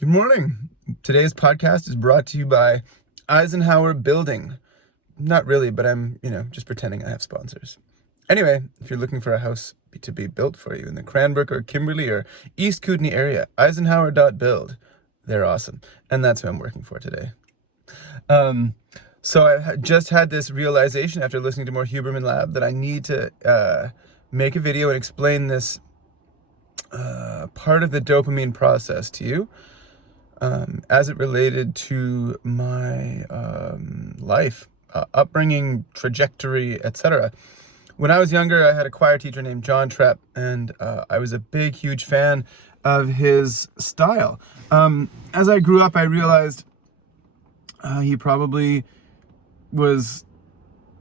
Good morning. Today's podcast is brought to you by Eisenhower Building. Not really, but I'm, just pretending I have sponsors. Anyway, if you're looking for a house to be built for you in the Cranbrook or Kimberley or East Kootenay area, Eisenhower.build. They're awesome. And that's who I'm working for today. So I just had this realization after listening to more Huberman Lab that I need to make a video and explain this part of the dopamine process to you. As it related to my life, upbringing, trajectory, etc. When I was younger, I had a choir teacher named John Trepp, and I was a big, huge fan of his style. As I grew up, I realized he probably was,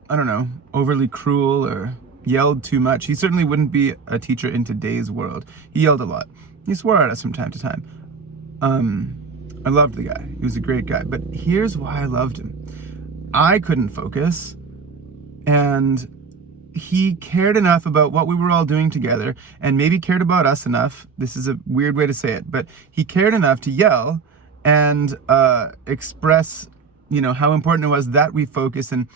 overly cruel or yelled too much. He certainly wouldn't be a teacher in today's world. He yelled a lot. He swore at us from time to time. I loved the guy. He was a great guy. But here's why I loved him. I couldn't focus, and he cared enough about what we were all doing together, and maybe cared about us enough. This is a weird way to say it, but he cared enough to yell and express, how important it was that we focus. And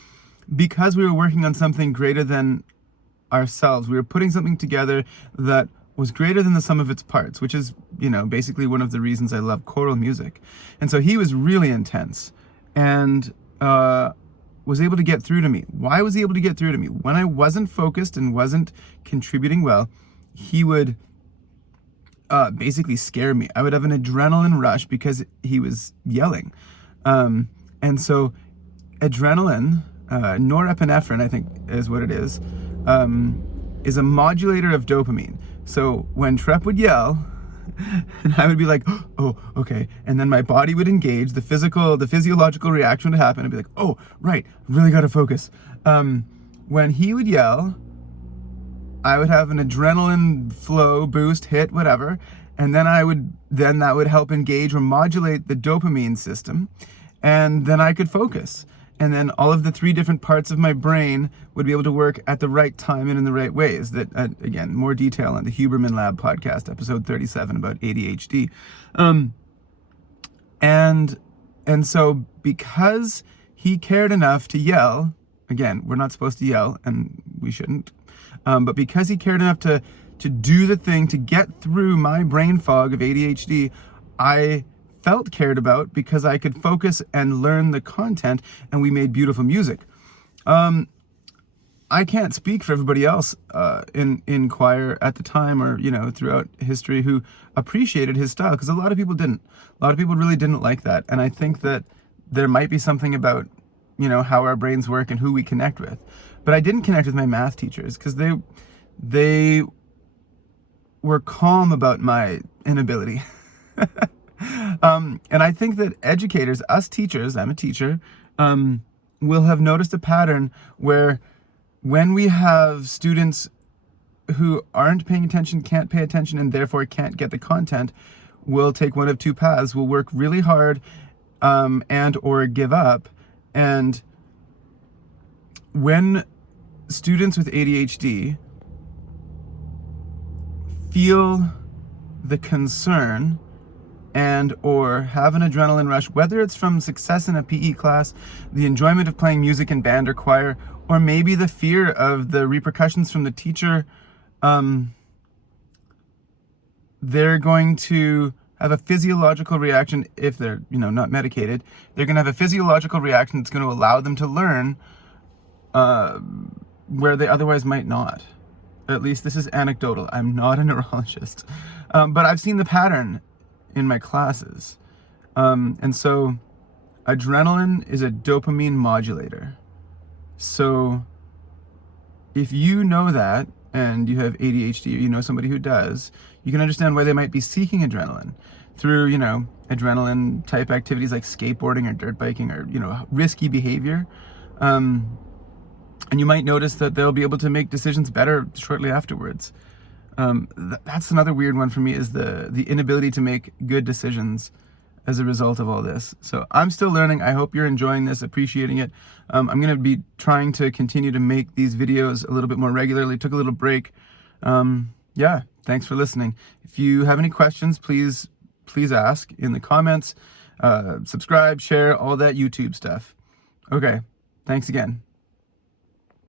because we were working on something greater than ourselves, we were putting something together that was greater than the sum of its parts, which is, basically one of the reasons I love choral music. And so he was really intense and was able to get through to me. Why was he able to get through to me? When I wasn't focused and wasn't contributing well, he would basically scare me. I would have an adrenaline rush because he was yelling. And so adrenaline, norepinephrine, I think is what it is a modulator of dopamine. So when Trepp would yell, and I would be like, oh, okay. And then my body would engage, the physiological reaction would happen. I'd be like, oh, right, really got to focus. When he would yell, I would have an adrenaline flow, boost, hit, whatever. And then that would help engage or modulate the dopamine system. And then I could focus. And then all of the three different parts of my brain would be able to work at the right time and in the right ways. That, again, more detail on the Huberman Lab podcast, episode 37 about ADHD. And so because he cared enough to yell, again, we're not supposed to yell, and we shouldn't, but because he cared enough to do the thing, to get through my brain fog of ADHD, I felt cared about because I could focus and learn the content, and we made beautiful music. I can't speak for everybody else in choir at the time or, throughout history who appreciated his style, because a lot of people didn't. A lot of people really didn't like that. And I think that there might be something about, how our brains work and who we connect with. But I didn't connect with my math teachers because they were calm about my inability. And I think that educators, us teachers, I'm a teacher, will have noticed a pattern where when we have students who aren't paying attention, can't pay attention, and therefore can't get the content, we'll take one of two paths. We'll work really hard and or give up. And when students with ADHD feel the concern and or have an adrenaline rush, whether it's from success in a PE class, the enjoyment of playing music in band or choir, or maybe the fear of the repercussions from the teacher, they're going to have a physiological reaction. If they're, not medicated, they're going to have a physiological reaction that's going to allow them to learn where they otherwise might not. At least this is anecdotal. I'm not a neurologist, but I've seen the pattern in my classes. And so adrenaline is a dopamine modulator. So if you know that and you have ADHD, or you know somebody who does, you can understand why they might be seeking adrenaline through, adrenaline type activities like skateboarding or dirt biking or, risky behavior. And you might notice that they'll be able to make decisions better shortly afterwards. That's another weird one for me, is the inability to make good decisions as a result of all this. So I'm still learning. I hope you're enjoying this, appreciating it. I'm going to be trying to continue to make these videos a little bit more regularly. Took a little break. Yeah, thanks for listening. If you have any questions, please please ask in the comments. Subscribe, share, all that YouTube stuff. Okay, thanks again.